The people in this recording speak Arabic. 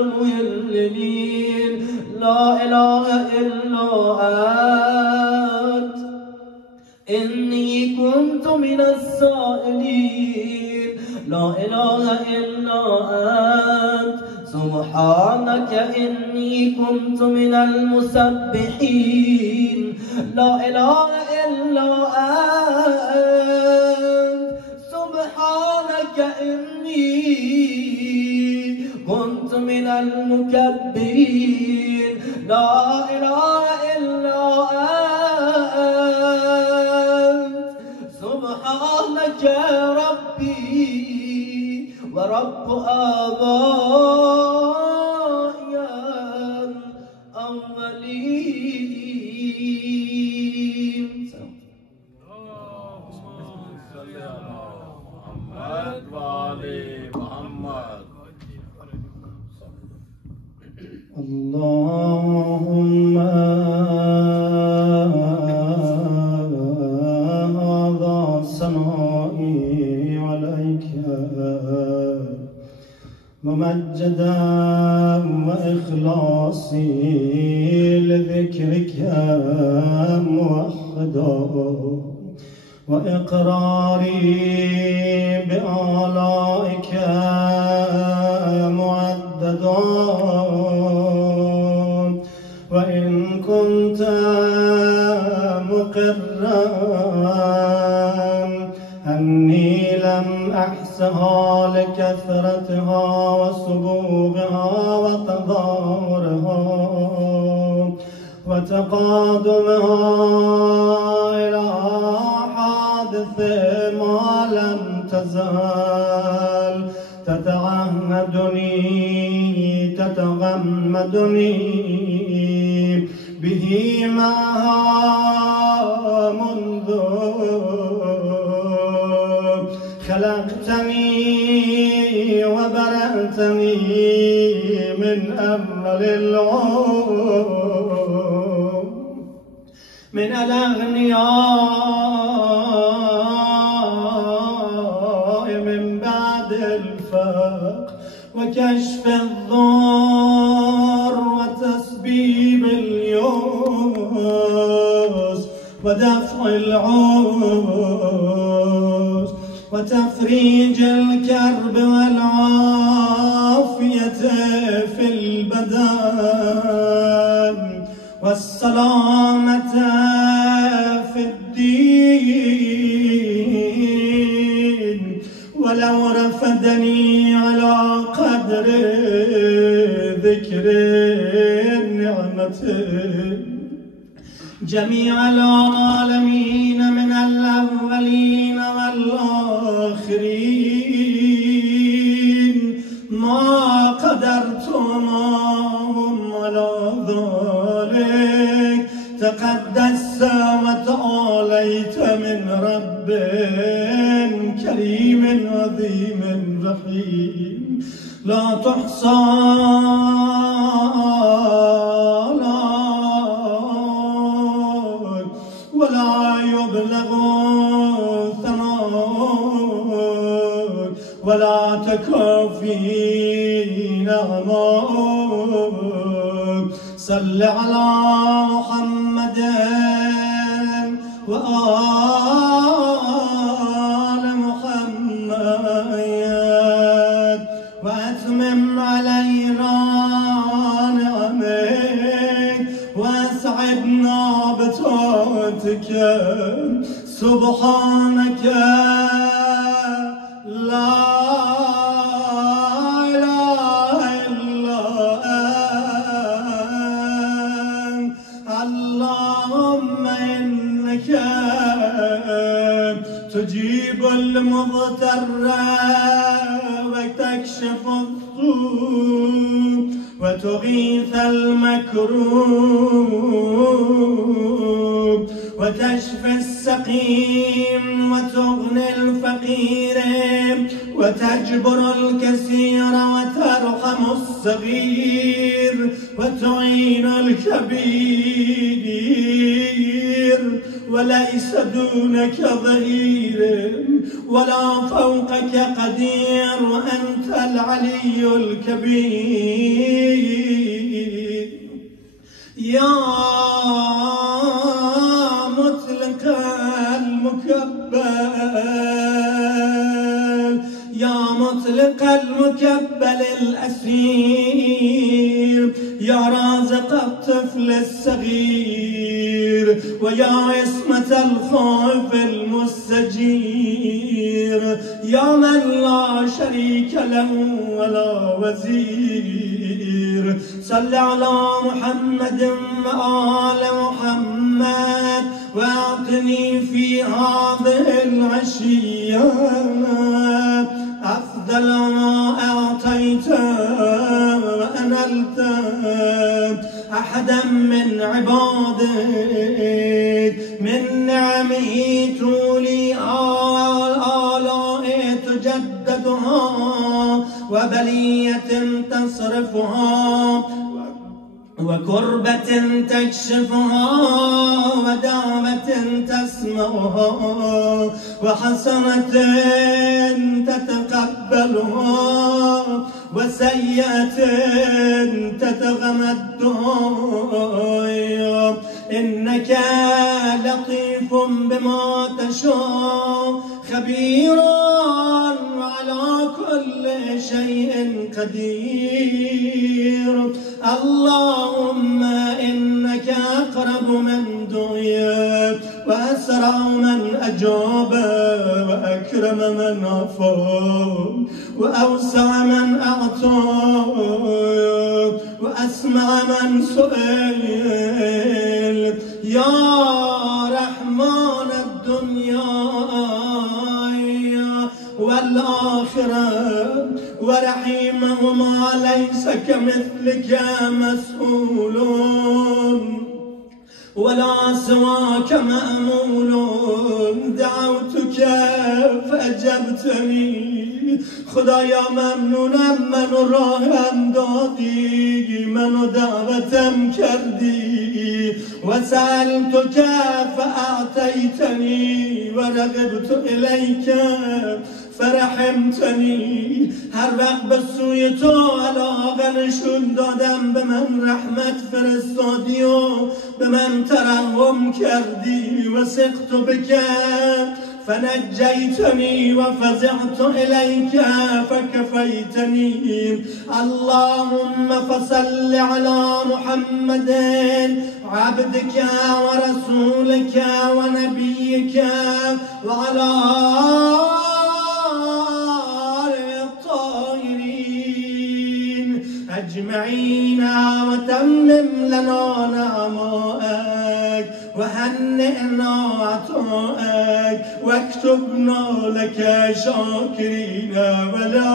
المهللين لا إله إلا أنت إني كنت من السائلين لا إله إلا أنت سبحانك إني كنت من المسبحين لا إله إلا أنت سبحانك إني كنت من المكبرين لا إله إلا أنت سبحانك ربي ورب آبائي الأولين. اللهم صل على محمد وآل محمد. اللهم هذا ثنائي عليك ممجدا وإخلاصي لذكرك موحدا وإقراري بآلائك معددا وإن كنت مقرا أني لم أحسها لكثرتها وسبوغها وتظاهرها وتقادمها إلى حادث ما لم تزال تتغمدني به معها منذ خلقتني وبرأتني من أول العمر من الأغنياء من بعد الفقر وكشف الضر وتسبيب اليوس ودفع العوز وتفريج الكرب والعافية في البدن والسلامة في الدين ولو رفدني على قدر ذكر النعمة جميع العالمين من الأولين والآخرين ما قدرت معهم على ذلك تقدست وتعاليت من رب كريم عظيم رحيم لا تحصى ولا يبلغ ثناؤك ولا تكفي نعمك صل على محمد وآل محمد وأتمم علينا نعمك وأسعدنا بطاعتك سبحانك لا إله إلا أنت اللهم إنك تجيب المضطر وتكشف السوء وتغيث المكروب وتشفي السقيم وتغني الفقير وتجبر الكثير وترحم الصغير وتعين الكبير وليس دونك ظهير ولا فوقك قدير، وأنت العلي الكبير. يا مطلق المكبل، يا مطلق المكبل الأسير، يا رازق الطفل الصغير، ويا عصمة الخائف المستجير، يا من لا شريك له ولا وزير. صل على محمد وآل محمد، وأعطني في هذه العشية أفضل ما أعطيت وأنلت أحدا من عبادك من نعمه تولي آلاء تجددها، وبلية تصرفها، وكربة تكشفها، ودعوة تسمعها، وحسنة تتقبلها، وسيئة تتغمدها. إنك لطيف بما تشاء خبير على كل شيء قدير. اللهم إنك أقرب من دعي، وأسرع من أجاب، وأكرم من عفا، وأوسع من أعطى، وأسمع من سئل. يا رحمن الدنيا والآخرة ورحيمهما، ليس كمثلك مسؤول ولا سواك مأمول. دعوتك فأجبتني، خدایا ممنونم منو راهم دادی، منو دعوتم کردی. و سألتك فأعطيتني، ورغبت إليك فرحمتنی. هر وقت به سوی تو علاقه نشون دادم، به من رحمت فرستادی و به من ترحم کردی. و سقت بک فنجيتني، وفزعت إليك فكفيتني. اللهم فصل على محمد عبدك ورسولك ونبيك، وعلى أجمعين، وتمم لنا نعمائك، وهنئنا عطائك، واكتبنا لك شاكرين ولا